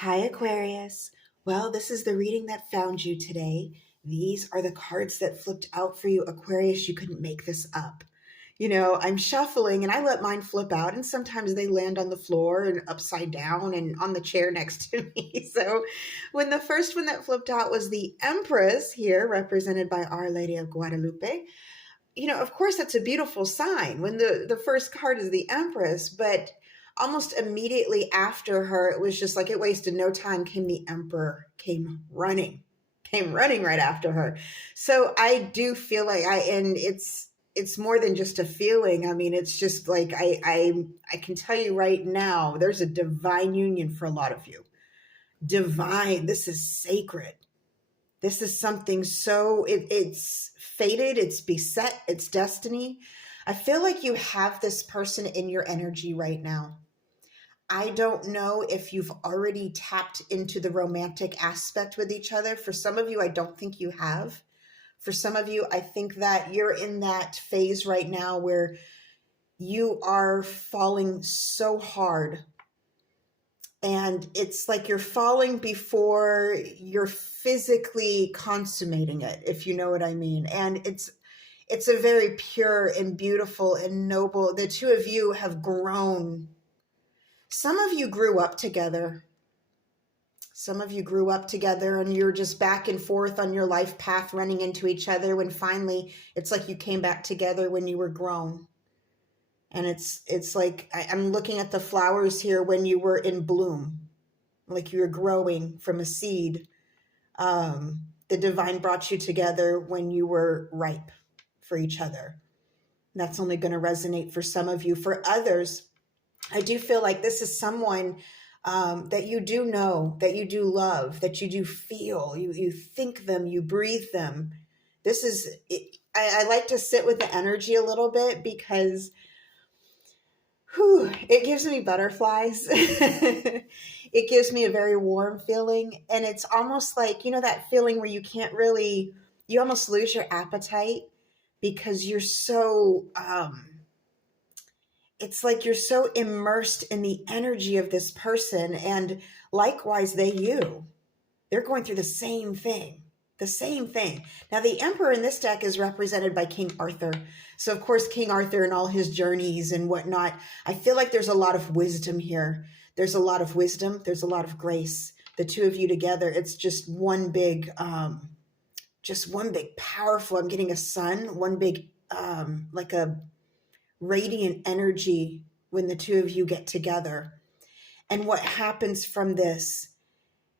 Hi, Aquarius. Well, this is the reading that found you today. These are the cards that flipped out for you, Aquarius. You couldn't make this up. I'm shuffling and I let mine flip out, and sometimes they land on the floor and upside down and on the chair next to me. So, when the first one that flipped out was the Empress here, represented by Our Lady of Guadalupe, of course, that's a beautiful sign when the first card is the Empress, but almost immediately after her, it was just like it wasted no time, came the Emperor, came running right after her. So I do feel like and it's more than just a feeling. I mean, it's just like I can tell you right now, there's a divine union for a lot of you. Divine, this is sacred. This is something so it's fated, it's beset, it's destiny. I feel like you have this person in your energy right now. I don't know if you've already tapped into the romantic aspect with each other. For some of you, I don't think you have. For some of you, I think that you're in that phase right now where you are falling so hard, and it's like you're falling before you're physically consummating it, if you know what I mean. And it's a very pure and beautiful and noble. The two of you have grown. Some of you grew up together. Some of you grew up together and you're just back and forth on your life path, running into each other, when finally it's like you came back together when you were grown. And it's like I'm looking at the flowers here when you were in bloom, like you were growing from a seed. The divine brought you together when you were ripe for each other. That's only going to resonate for some of you. For others, I do feel like this is someone that you do know, that you do love, that you do feel. You think them, you breathe them. This is, I like to sit with the energy a little bit because it gives me butterflies. It gives me a very warm feeling. And it's almost like, that feeling where you almost lose your appetite because you're so, it's like you're so immersed in the energy of this person. And likewise, they're going through the same thing. The same thing. Now, the Emperor in this deck is represented by King Arthur. So, of course, King Arthur and all his journeys and whatnot, I feel like there's a lot of wisdom here. There's a lot of wisdom. There's a lot of grace. The two of you together, it's just one big powerful, I'm getting a sun, one big, like a radiant energy when the two of you get together. And what happens from this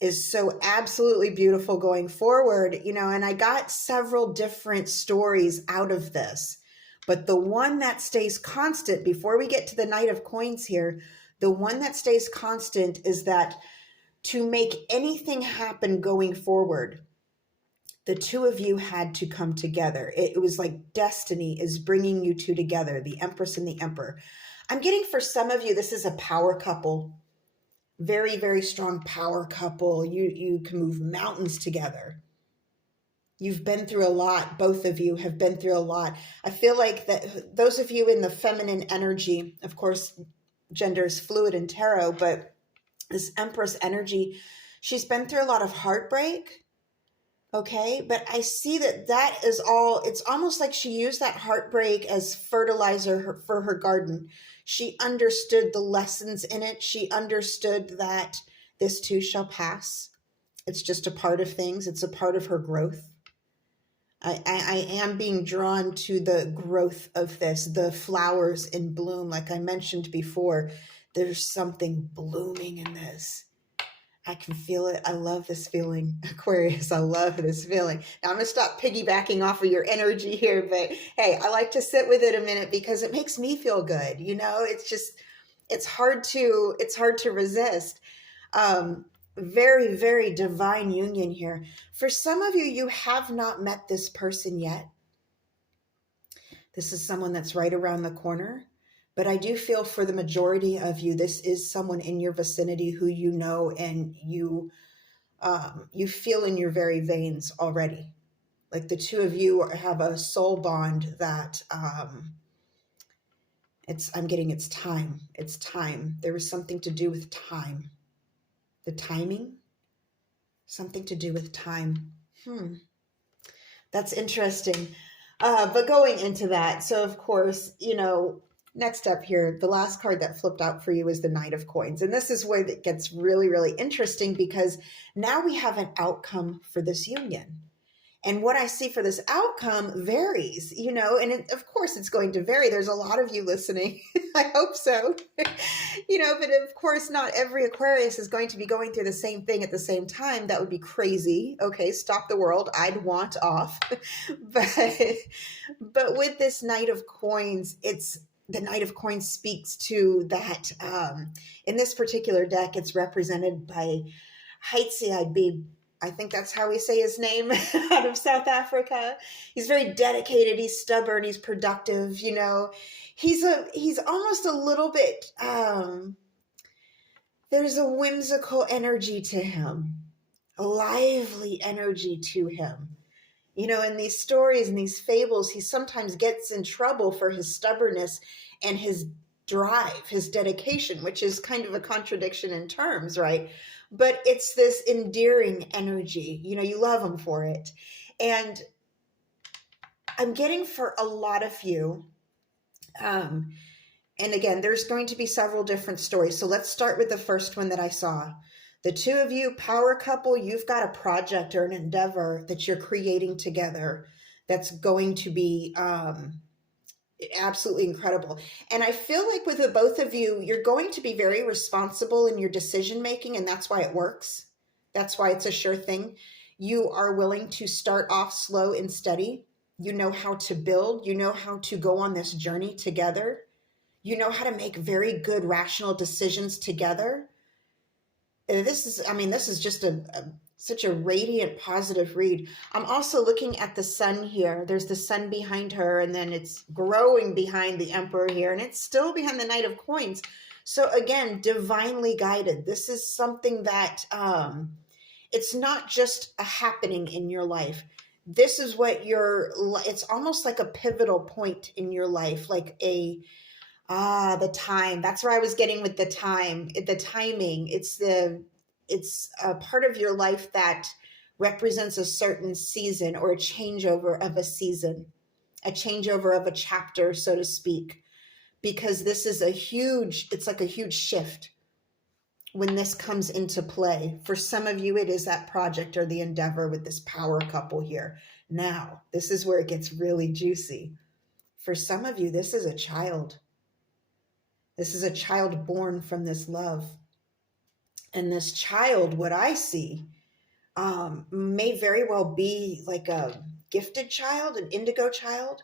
is so absolutely beautiful going forward, and I got several different stories out of this, but the one that stays constant before we get to the Knight of Coins here, the one that stays constant is that to make anything happen going forward, the two of you had to come together. It was like destiny is bringing you two together, the Empress and the Emperor. I'm getting, for some of you, this is a power couple. Very, very strong power couple. You can move mountains together. You've been through a lot. Both of you have been through a lot. I feel like that those of you in the feminine energy, of course, gender is fluid in tarot, but this Empress energy, she's been through a lot of heartbreak. Okay, but I see that is all, it's almost like she used that heartbreak as fertilizer for her garden. She understood the lessons in it. She understood that this too shall pass. It's just a part of things. It's a part of her growth. I am being drawn to the growth of this, the flowers in bloom. Like I mentioned before, there's something blooming in this. I can feel it. I love this feeling, Aquarius. I love this feeling. Now I'm going to stop piggybacking off of your energy here, but hey, I like to sit with it a minute because it makes me feel good. It's hard to resist. Very, very divine union here. For some of you, you have not met this person yet. This is someone that's right around the corner. But I do feel for the majority of you, this is someone in your vicinity who you know and you feel in your very veins already. Like the two of you have a soul bond that I'm getting it's time. It's time. There was something to do with time. The timing, something to do with time. That's interesting. But going into that, so of course, next up here, the last card that flipped out for you is the Knight of Coins. And this is where it gets really, really interesting, because now we have an outcome for this union. And what I see for this outcome varies, and of course it's going to vary. There's a lot of you listening. I hope so. But of course not every Aquarius is going to be going through the same thing at the same time. That would be crazy. Okay, stop the world. I'd want off. but with this Knight of Coins, the Knight of Coins speaks to that. In this particular deck, it's represented by Heitsiaibib. I think that's how we say his name, out of South Africa. He's very dedicated. He's stubborn. He's productive. He's almost a little bit, there's a whimsical energy to him, a lively energy to him. In these stories and these fables, he sometimes gets in trouble for his stubbornness and his drive, his dedication, which is kind of a contradiction in terms, right? But it's this endearing energy. You love him for it. And I'm getting for a lot of you, and again, there's going to be several different stories. So let's start with the first one that I saw. The two of you, power couple, you've got a project or an endeavor that you're creating together that's going to be absolutely incredible. And I feel like with the both of you, you're going to be very responsible in your decision making, and that's why it works. That's why it's a sure thing. You are willing to start off slow and steady. You know how to build. You know how to go on this journey together. You know how to make very good rational decisions together. This is just such a radiant, positive read. I'm also looking at the sun here. There's the sun behind her, and then it's growing behind the Emperor here, and it's still behind the Knight of Coins. So again, divinely guided. This is something that it's not just a happening in your life. This is what it's almost like a pivotal point in your life, like the time. That's where I was getting with the time, the timing. It's a part of your life that represents a certain season, or a changeover of a season, a changeover of a chapter, so to speak, because this is it's like a huge shift when this comes into play. For some of you, it is that project or the endeavor with this power couple here. Now, this is where it gets really juicy. For some of you, this is a child. This is a child born from this love. And this child, what I see, may very well be like a gifted child, an indigo child.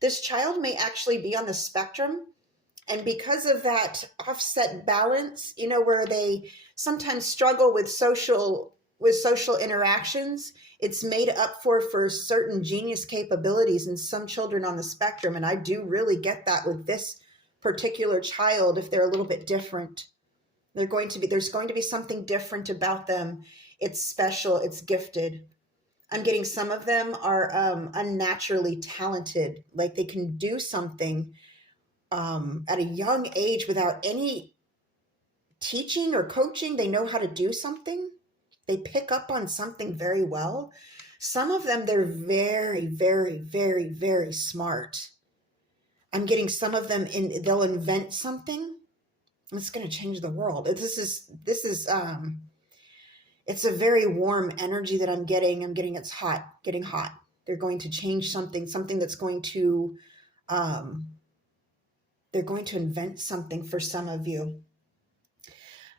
This child may actually be on the spectrum. And because of that offset balance, where they sometimes struggle with social interactions, it's made up for certain genius capabilities in some children on the spectrum. And I do really get that with this particular child. If they're a little bit different, there's going to be something different about them. It's special. It's gifted. I'm getting some of them are unnaturally talented, like they can do something at a young age without any teaching or coaching. They know how to do something. They pick up on something very well. Some of them, they're very, very, very, very smart. I'm getting some of them they'll invent something. It's going to change the world. It's a very warm energy that I'm getting. It's getting hot. They're going to change something that's going to, they're going to invent something for some of you.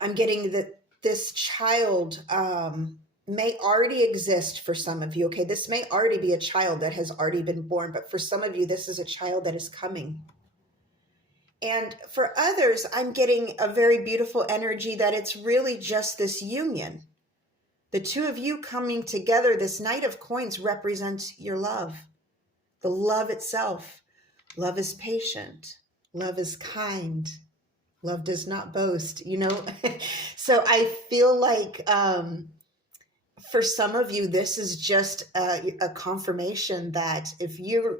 I'm getting that this child may already exist for some of you. Okay, this may already be a child that has already been born, but for some of you, this is a child that is coming. And for others, I'm getting a very beautiful energy that it's really just this union. The two of you coming together, this Knight of Coins represents your love, the love itself. Love is patient. Love is kind. Love does not boast, So I feel like for some of you, this is just a confirmation that if you're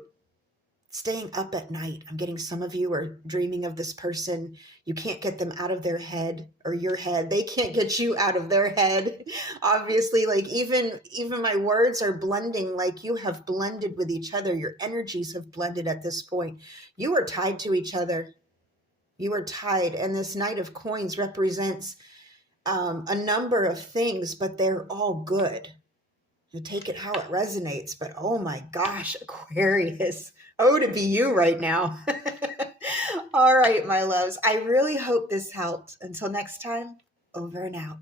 staying up at night. I'm getting some of you are dreaming of this person. You can't get them out of their head or your head. They can't get you out of their head. Obviously, like even my words are blending, like you have blended with each other. Your energies have blended at this point. You are tied to each other. You are tied. And this Knight of Coins represents a number of things, but they're all good. You take it how it resonates, but oh my gosh, Aquarius. Oh, to be you right now. All right, my loves. I really hope this helped. Until next time, over and out.